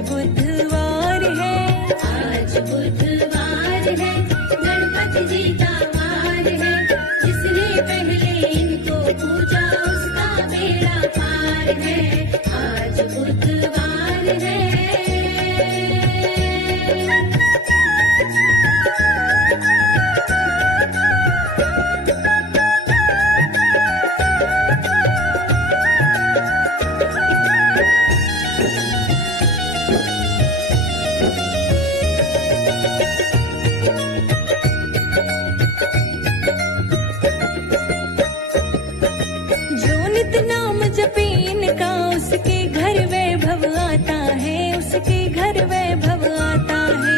बुधवार है, आज बुधवार है, गणपति जी का वार है। जिसने पहले इनको पूजा उसका बेड़ा पार है। आज बुधवार है। नाम जपे इनका उसके घर वैभव आता है, उसके घर वैभव आता है।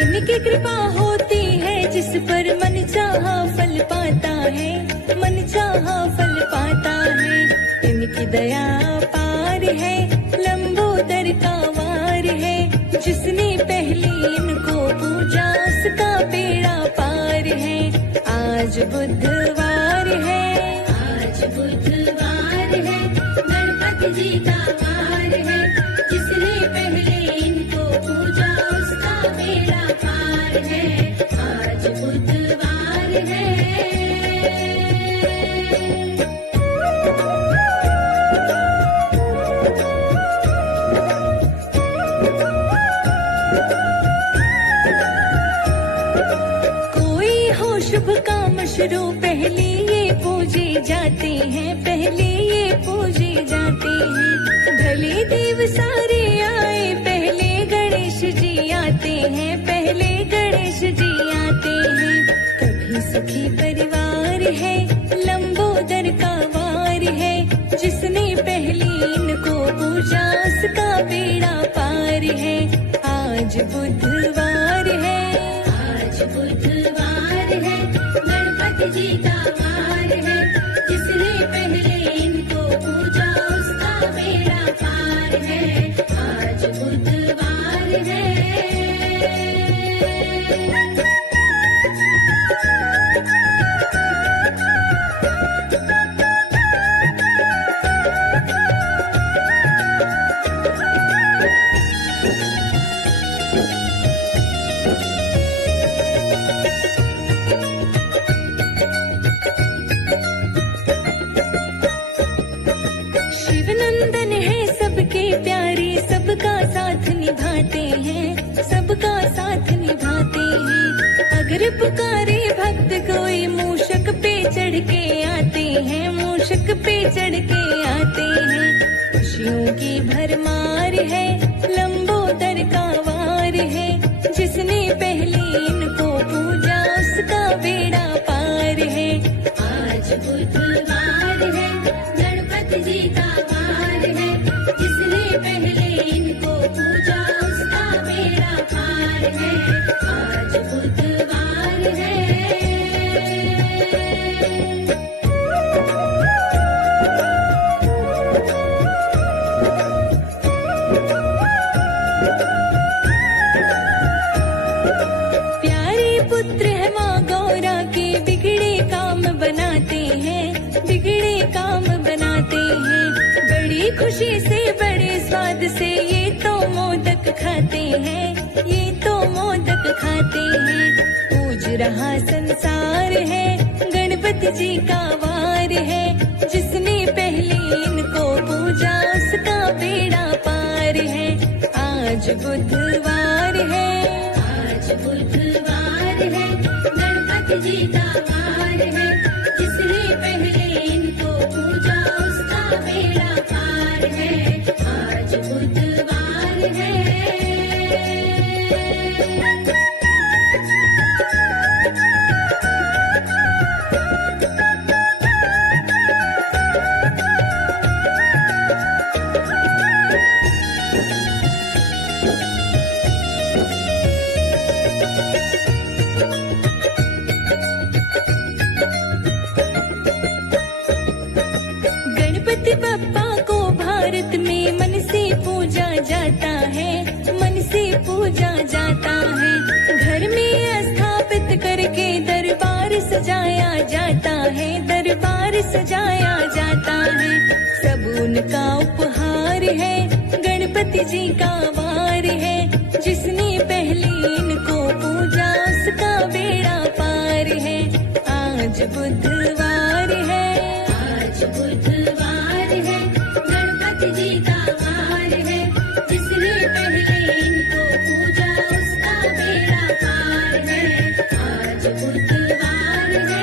इनकी कृपा होती है जिस पर मन चाहा फल पाता है, मन चाहा फल पाता है। इनकी दया पार है, लंबोदर का वार है। जिसने पहले इनको पूजा उसका बेड़ा पार है। आज बुधवार है, आज बुधवार है, गणपति जी का वार है। जिसने पहले इनको पूजा उसका बेड़ा पार है। आज बुधवार है। कोई हो शुभ काम शुरू पहले ये पूजे जाते हैं, पहले ये पूजे जाते हैं। भले देव सारे आए पहले गणेश जी आते हैं, पहले गणेश जी आते हैं। कभी सुखी परिवार है, लंबोदर का वार है। जिसने पहले इनको पूजा उसका बेड़ा पार है। आज बुधवार है, आज बुधवार है, गणपति जी का वार है। जिसने पहले इनको पूजा उसका बेड़ा पार है। आज बुधवार है। शिवनंदन है सबके प्यारे, सबका साथ निभाते हैं, सबका साथ निभाते हैं। अगर पुकारे भक्त कोई मूषक पे चढ़ के आते हैं, मूषक पे चढ़ के आते हैं। खुशियों की भरमार है, लंबोदर का वार है। जिसने पहले इनको पूजा उसका बेड़ा पार है। आज बुधवार है, गणपति जी का वार है। जिसने पहले इनको पूजा उसका बेड़ा पार है। आज बुधवार है। प्यारे पुत्र है माँ गौरा के, बिगड़े काम बनाते हैं, बिगड़े काम बनाते हैं। बड़ी खुशी से बड़े स्वाद से ये तो मोदक खाते हैं, ये तो मोदक खाते हैं। पूज रहा संसार है, गणपति जी का वार है। जिसने पहले इनको पूजा उसका बेड़ा पार है। आज बुधवार है, आज बुधवार है, गणपति जी का वार है। जिसने पहले इनको पूजा उसका बेड़ा पार है। आज बुधवार है। गणपति बप्पा को भारत में मन से पूजा जाता है, मन से पूजा जाता है। घर में स्थापित करके दरबार सजाया जाता है, दरबार सजाया जाता है। सब उनका उपहार है, गणपति जी का वार बुधवार है, गणपति जी का वार है, जिसने पहले इनको पूजा उसका बेड़ा पार है। आज बुधवार है।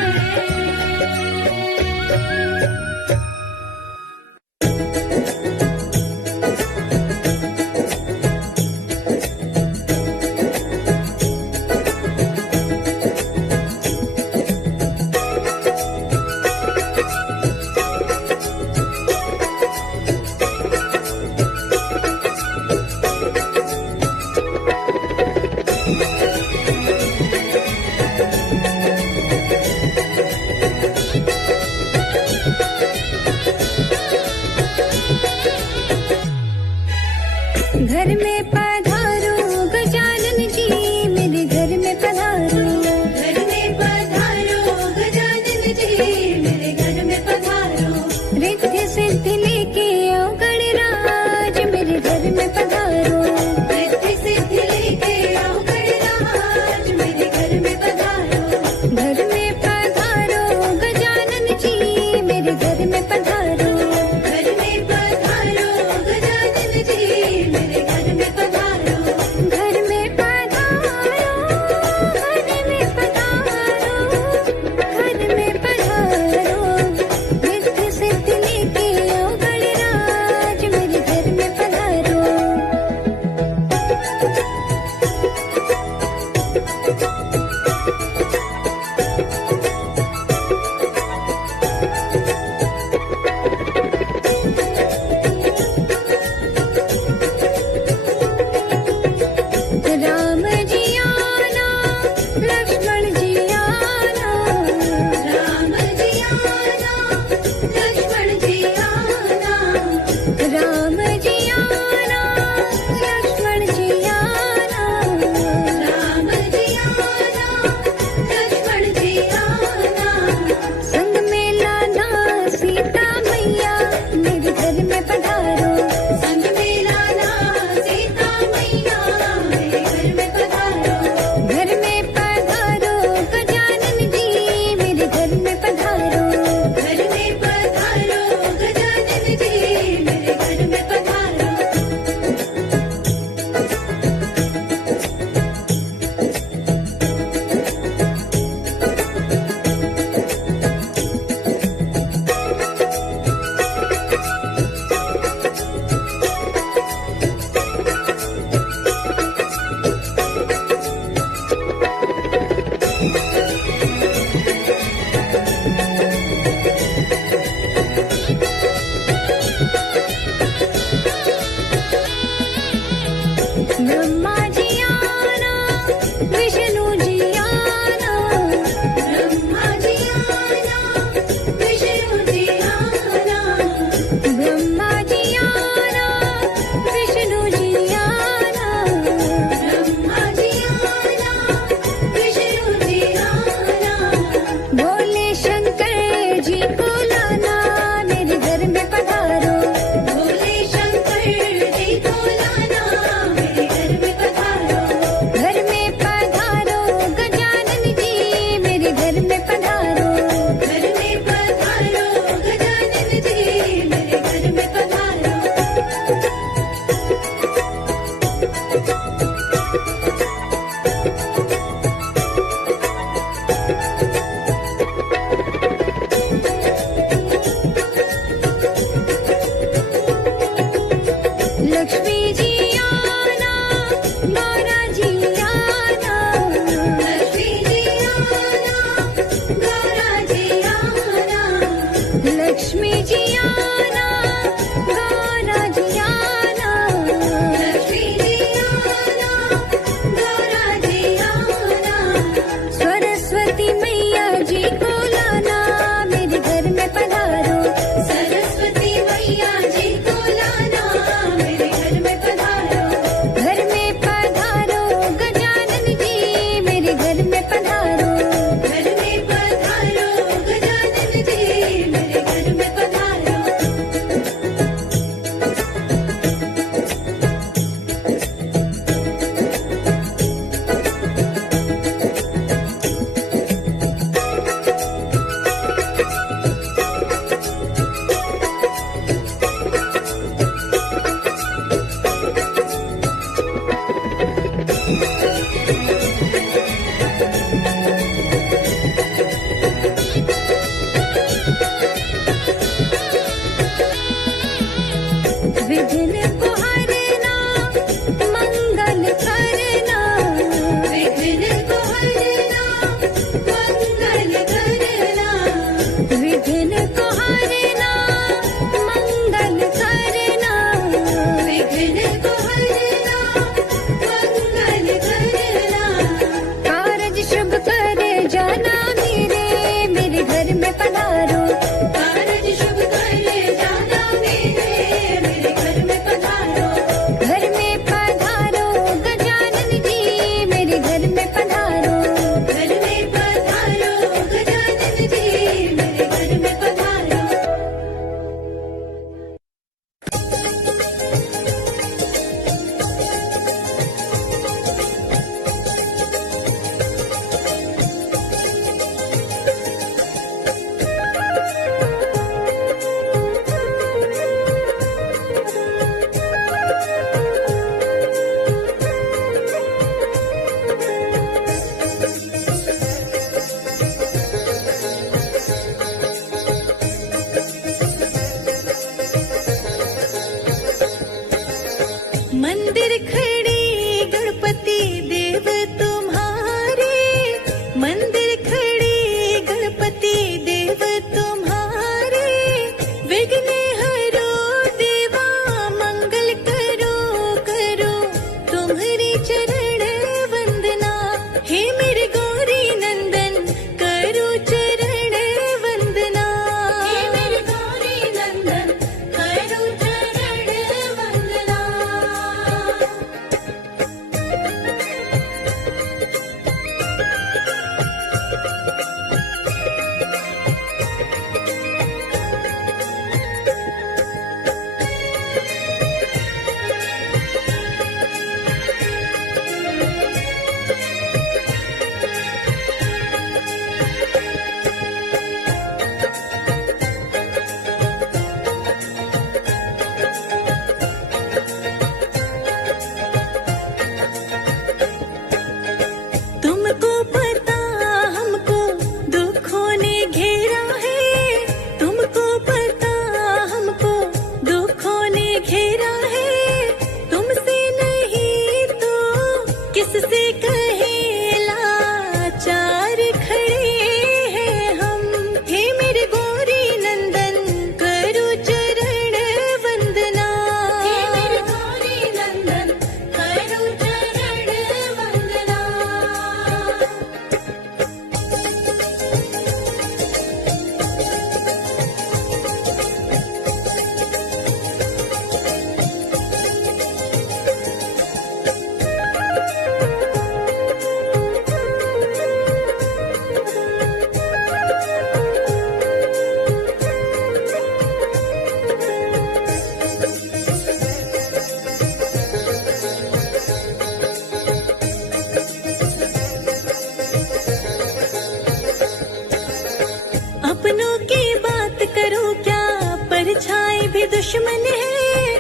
दुश्मन है,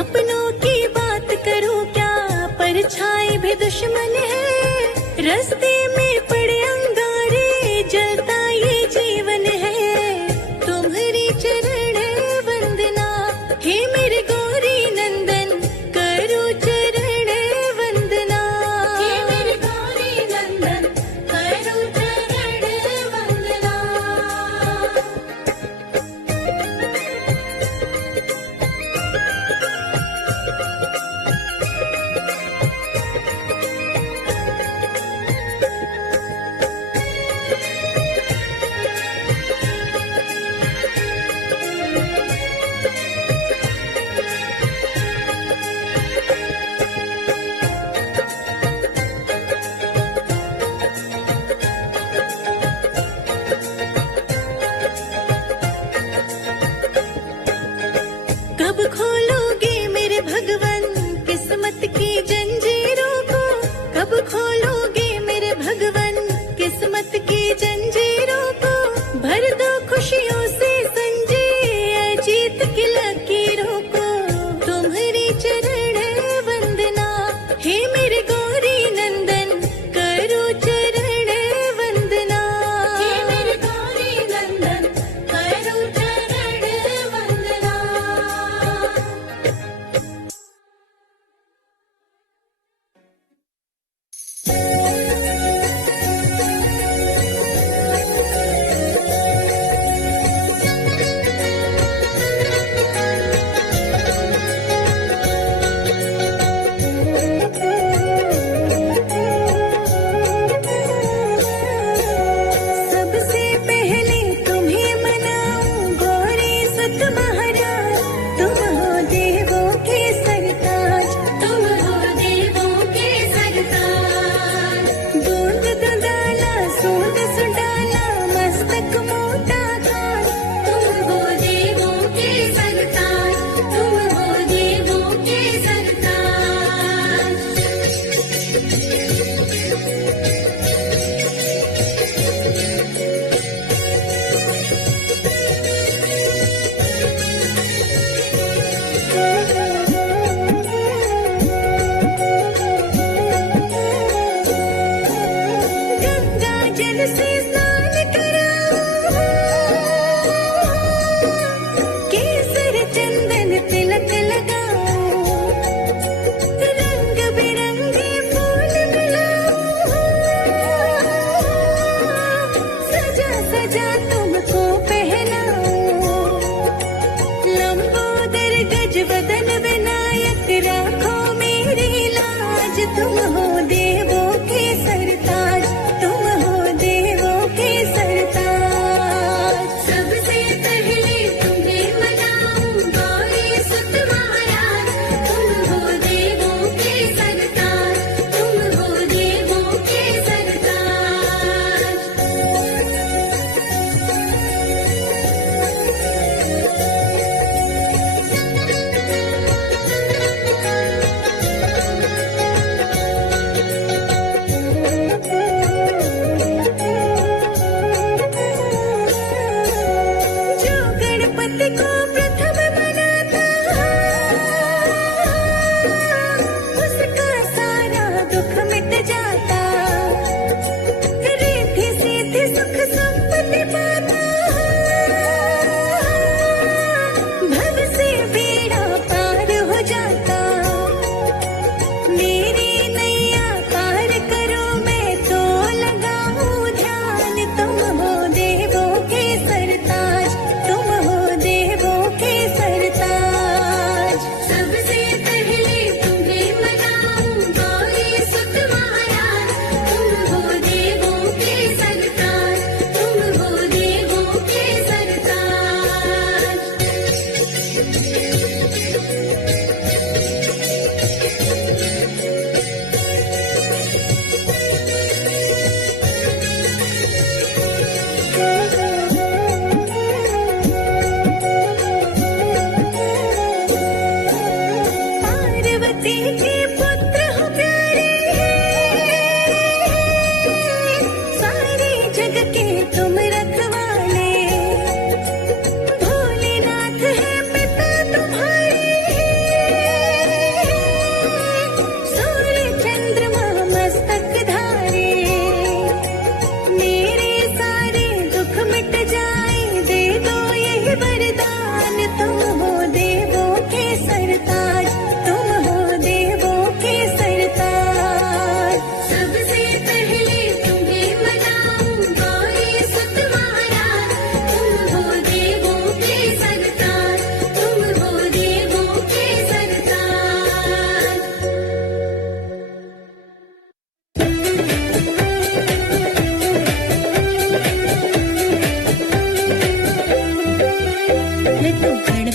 अपनों की बात करूं क्या, परछाई भी दुश्मन है। रास्ते में पड़े अंगारे, जलता ये जीवन है। तुम्हारी चरण वंदना, हे मेरे गौरी नंदन, करो चरण वंदना। हे मेरे गौरी नंदन, करो चरण वंदना।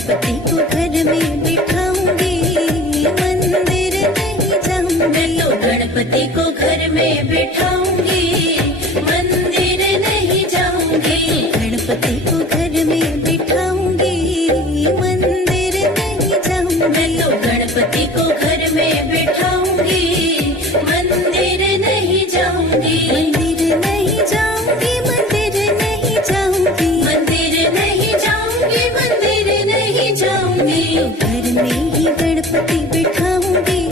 गणपति को घर में बिठाऊंगी, मंदिर नहीं जाऊंगी। मैं तो गणपति को घर में बिठाऊंगी, मंदिर नहीं जाऊंगी। गणपति को घर में बिठाऊंगी, मंदिर नहीं जाऊंगी। मैं तो गणपति को घर में बिठाऊंगी, मंदिर नहीं जाऊंगी। मंदिर नहीं जाऊंगी, मंदिर नहीं जाऊंगी। मंदिर नहीं जाऊंगी, मंदिर नहीं जाऊंगी। घर में ही गणपति बिठाऊंगी,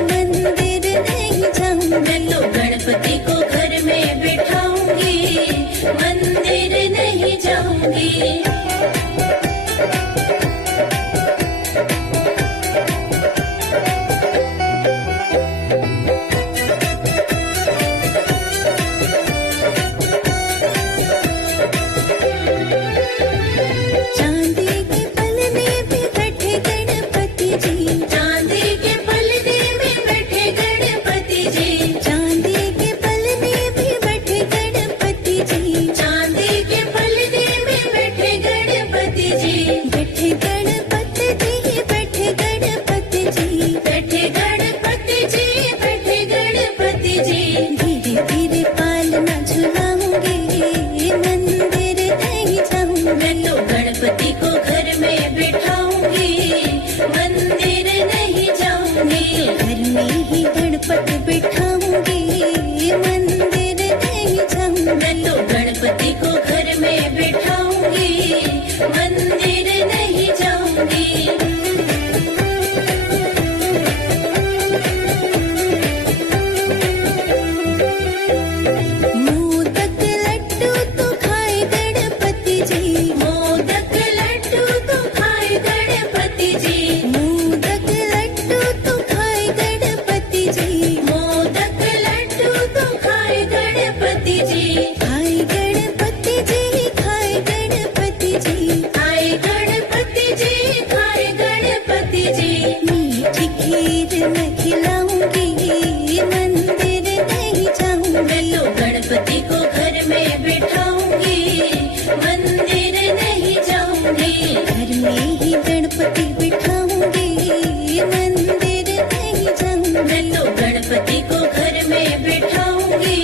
मंदिर नहीं जाऊंगी। मैं तो गणपति को घर में बिठाऊंगी, मंदिर नहीं जाऊंगी। चांदी के पलने पे बैठे गणपति जी, चांदी के पलने में बैठे गणपति जी। चांदी के पलने पे बैठे गणपति जी। चांदी के पलने में बैठे गणपति जी। बैठे गणपति जी, बैठे गणपति जी। बैठे गणपति जी, बैठे गणपति जी। धीरे धीरे पालना झुलाऊंगी, मंदिर नहीं जाऊंगी। मैं तो गणपति को घर में बिठाऊंगी, मंदिर नहीं जाऊंगी। घर में ही गणपति बिठाऊंगी, मंदिर नहीं जाऊंगी। मैं तो गणपति को घर में बिठाऊंगी, मंदिर नहीं जाऊंगी। मोदक लड्डू तो खाए गणपति जी, मोदक लड्डू तो खाए गणपति जी। मोदक लड्डू तो खाए गणपति जी। मोदक लड्डू तो खाए गणपति जी। खाए गणपति जी, खाए गणपति जी। खाए गणपति जी, खाए गणपति जी। मीठी खीर मैं खिलाऊंगी, मंदिर नहीं जाऊंगी। मैं तो गणपति को घर में बिठाऊंगी, मंदिर नहीं जाऊंगी। घर में ही गणपति बिठाऊंगी, मंदिर नहीं जाऊंगी। मैं तो गणपति को घर में बिठाऊंगी,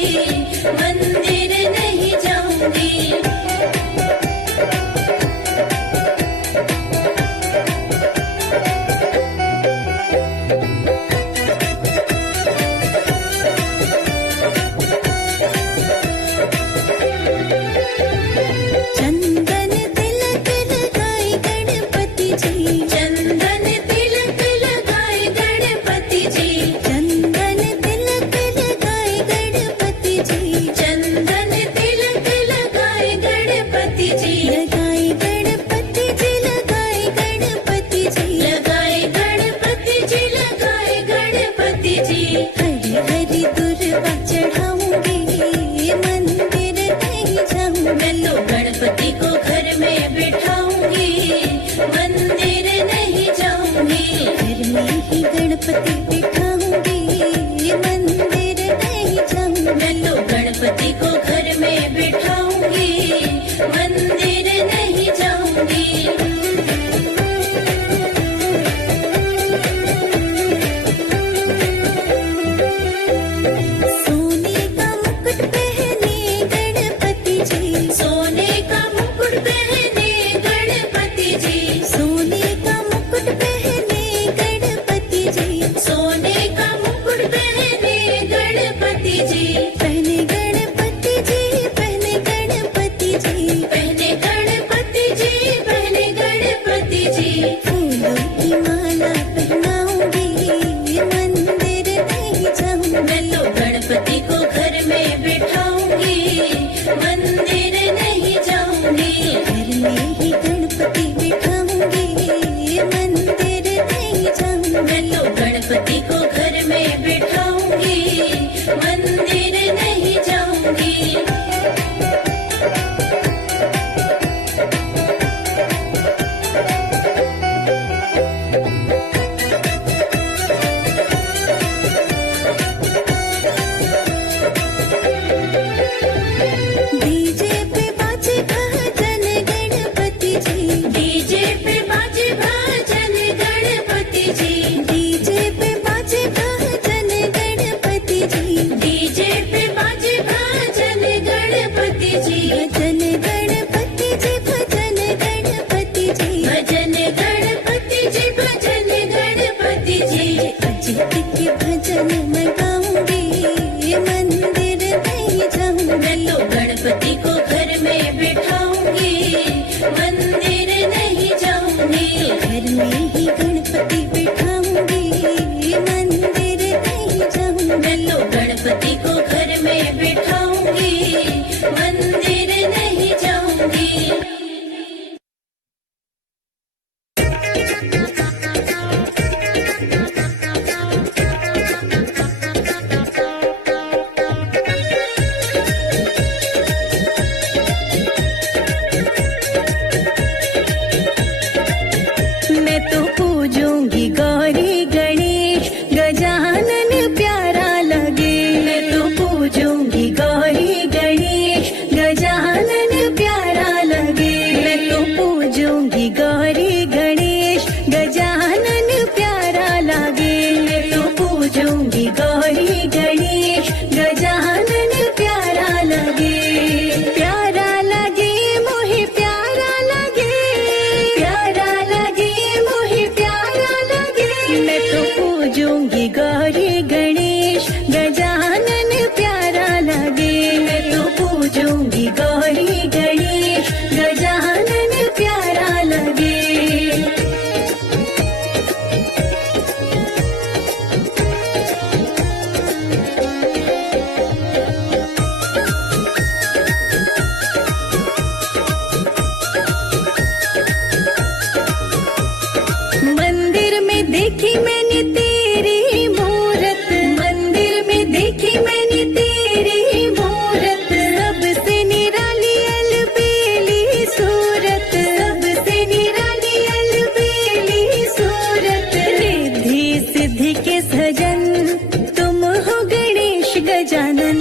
मंदिर नहीं जाऊंगी। चंदन तिलक लगाए गणपति जी, चंदन तिलक लगाए गणपति जी। चंदन तिलक लगाए गणपति जी। चंदन तिलक लगाए गणपति जी। लगाए गणपति जी, लगाए गणपति जी। लगाए गणपति जी, लगाए गणपति जी। हरी हरी दुर्वा चढ़ाऊंगी, मंदिर नहीं जाऊंगी। मैं तो गणपति को घर में बिठाऊंगी, मंदिर नहीं जाऊंगी। घर में ही गणपति बिठाऊंगी, मंदिर नहीं जाऊंगी। मैं तो गणपति को घर में बिठाऊंगी, मंदिर नहीं जाऊंगी। सोने का मुकुट पहने गणपति जी, सोने का मुकुट पहने गणपति जी। सोने का मुकुट पहने गणपति जी। सोने भजन गणपति जी, भजन गणपति जी। अजित के भजन मैं गाऊंगी, मंदिर नहीं जाऊंगी। मैं तो गणपति को घर में बिठाऊंगी, मंदिर नहीं जाऊंगी। घर में ही गणपति बिठाऊंगी, मंदिर नहीं जाऊंगी। मैं तो गणपति को घर में बिठाऊंगी, मंदिर नहीं जाऊंगी। मैं तो पूजूंगी गौरी गणेश, गजानन प्यारा लगे। मैं तो पूजूंगी गौरी गणेश, गजानन प्यारा लगे। मैं तो पूजूंगी गौरी गणेश, गजानन प्यारा लगे। मैं तो पूजूंगी गौरी गणेश, गजानन प्यारा लगे। प्यारा लगे मोहे प्यारा लगे, प्यारा लगे मोहे प्यारा लगे। मैं तो पूजूंगी गौरी गणेश, गजानन प्यारा लगे। मैं तो पूजूंगी गौरी गणेश, गजानन प्यारा लगे। मंदिर में देखी मैंने तेरी मूरत, मंदिर में देखी मैंने तेरी मूरत। सबसे निराली अलबेली सूरत, सबसे निराली अलबेली सूरत। रिद्धि सिद्धि के सजन तुम हो गणेश गजानन।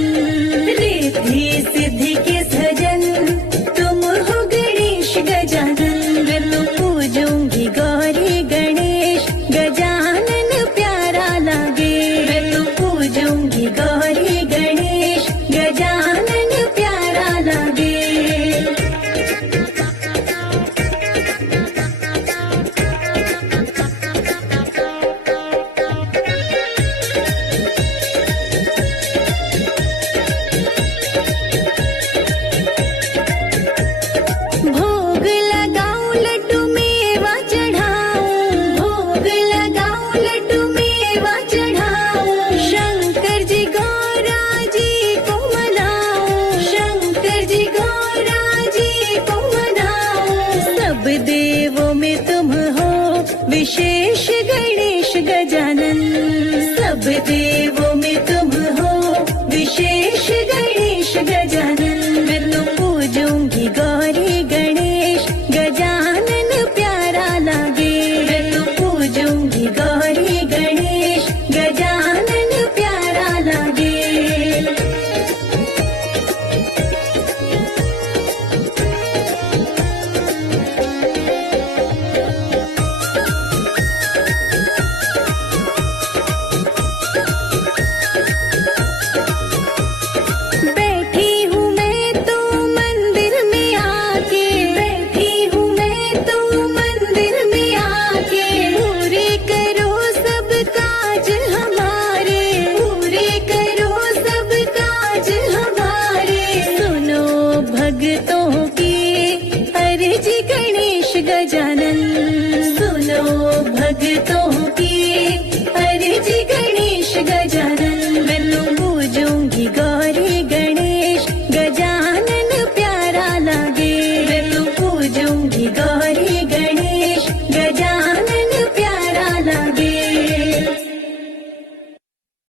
रिद्धि सिद्धि के सजन तुम हो गणेश गजानन। मैं तो पूजूंगी गौरी गणेश, गजानन प्यारा लगे। मैं तो पूजूंगी गौरी गणेश, गजानन प्यारा लगे। भोग लगाऊं लड्डू मेवा चढ़ाऊं, भोग लगाऊं लड्डू मेवा चढ़ाऊं। शंकर जी गौरा जी को मनाऊं, शंकर जी गौरा जी को मनाऊं। सब देवों में तुम हो विशेष गणेश गजानन। सब देव